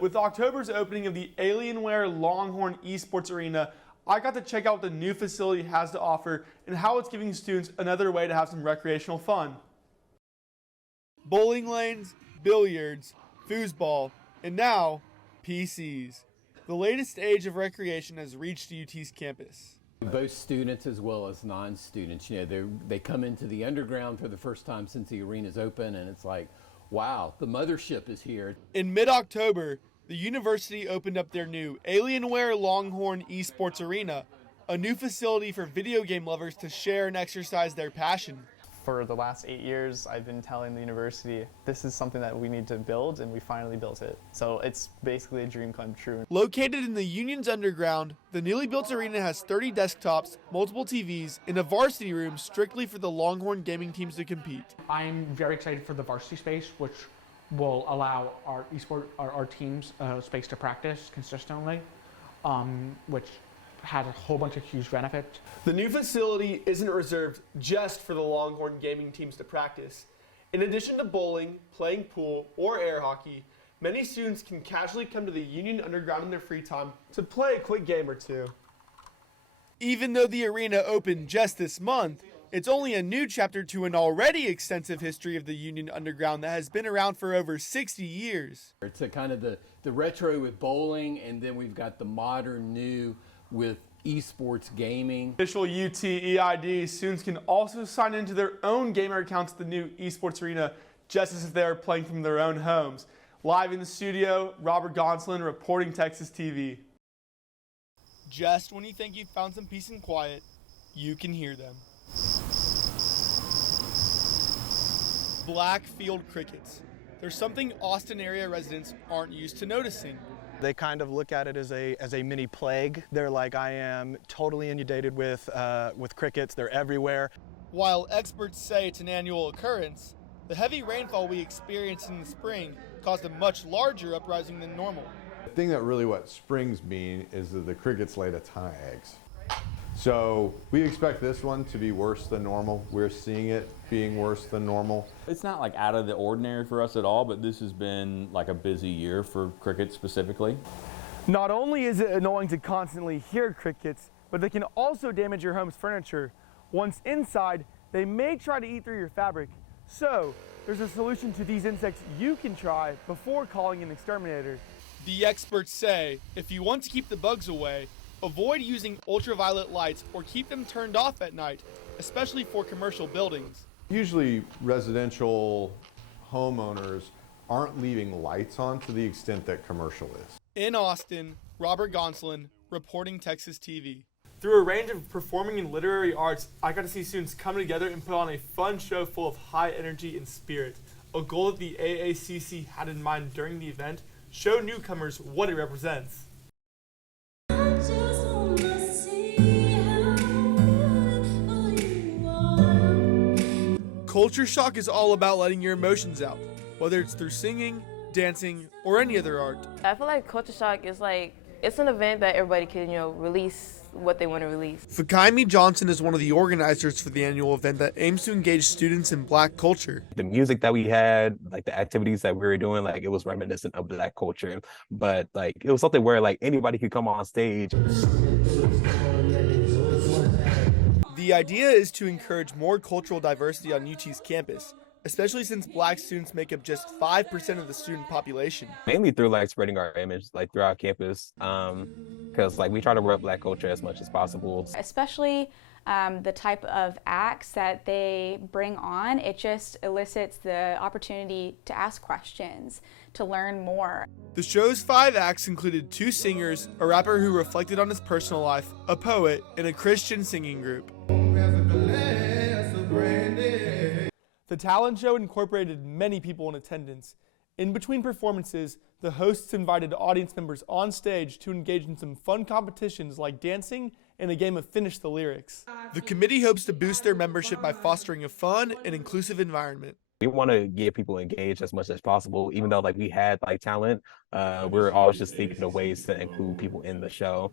With October's opening of the Alienware Longhorn Esports Arena, I got to check out what the new facility has to offer and how it's giving students another way to have some recreational fun. Bowling lanes, billiards, foosball, and now, PCs. The latest age of recreation has reached UT's campus. Both students as well as non-students, they come into the underground for the first time since the arena's open, and it's like, wow, the mothership is here. In mid-October, the university opened up their new Alienware Longhorn Esports Arena, a new facility for video game lovers to share and exercise their passion. For the last 8 years, I've been telling the university, this is something that we need to build, and we finally built it. So it's basically a dream come true. Located in the Union's underground, the newly built arena has 30 desktops, multiple TVs, and a varsity room strictly for the Longhorn gaming teams to compete. I'm very excited for the varsity space, which will allow our teams space to practice consistently, which had a whole bunch of huge benefits. The new facility isn't reserved just for the Longhorn gaming teams to practice. In addition to bowling, playing pool, or air hockey, many students can casually come to the Union Underground in their free time to play a quick game or two. Even though the arena opened just this month, it's only a new chapter to an already extensive history of the Union Underground that has been around for over 60 years. It's a kind of the retro with bowling, and then we've got the modern new with esports gaming. Official UT EID students can also sign into their own gamer accounts at the new esports arena, just as if they are playing from their own homes. Live in the studio, Robert Gonsoulin reporting Texas TV. Just when you think you've found some peace and quiet, you can hear them. Black-field crickets. There's something Austin area residents aren't used to noticing. They kind of look at it as a mini plague. They're like, I am totally inundated with crickets. They're everywhere. While experts say it's an annual occurrence, the heavy rainfall we experienced in the spring caused a much larger uprising than normal. The thing that really what springs mean is that the crickets laid a ton of eggs. So we expect this one to be worse than normal. We're seeing it being worse than normal. It's not like out of the ordinary for us at all, but this has been like a busy year for crickets specifically. Not only is it annoying to constantly hear crickets, but they can also damage your home's furniture. Once inside, they may try to eat through your fabric. So there's a solution to these insects you can try before calling an exterminator. The experts say if you want to keep the bugs away, avoid using ultraviolet lights or keep them turned off at night, especially for commercial buildings. Usually residential homeowners aren't leaving lights on to the extent that commercial is. In Austin, Robert Gonsoulin, reporting Texas TV. Through a range of performing and literary arts, I got to see students come together and put on a fun show full of high energy and spirit. A goal that the AACC had in mind during the event: show newcomers what it represents. Culture shock is all about letting your emotions out, whether it's through singing, dancing, or any other art. I feel like culture shock is it's an event that everybody can, release what they want to release. Fakaimi Johnson is one of the organizers for the annual event that aims to engage students in Black culture. The music that we had, the activities that we were doing, it was reminiscent of Black culture, but it was something where anybody could come on stage. The idea is to encourage more cultural diversity on UT's campus, especially since Black students make up just 5% of the student population. Mainly through spreading our image throughout campus, because we try to rep Black culture as much as possible. Especially the type of acts that they bring on, it just elicits the opportunity to ask questions, to learn more. The show's 5 acts included 2 singers, a rapper who reflected on his personal life, a poet, and a Christian singing group. The talent show incorporated many people in attendance. In between performances, the hosts invited audience members on stage to engage in some fun competitions like dancing and a game of Finish the Lyrics. The committee hopes to boost their membership by fostering a fun and inclusive environment. We want to get people engaged as much as possible, even though we had talent. We're always just thinking of ways to include people in the show.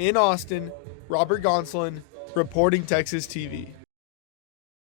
In Austin, Robert Gonsoulin, reporting Texas TV.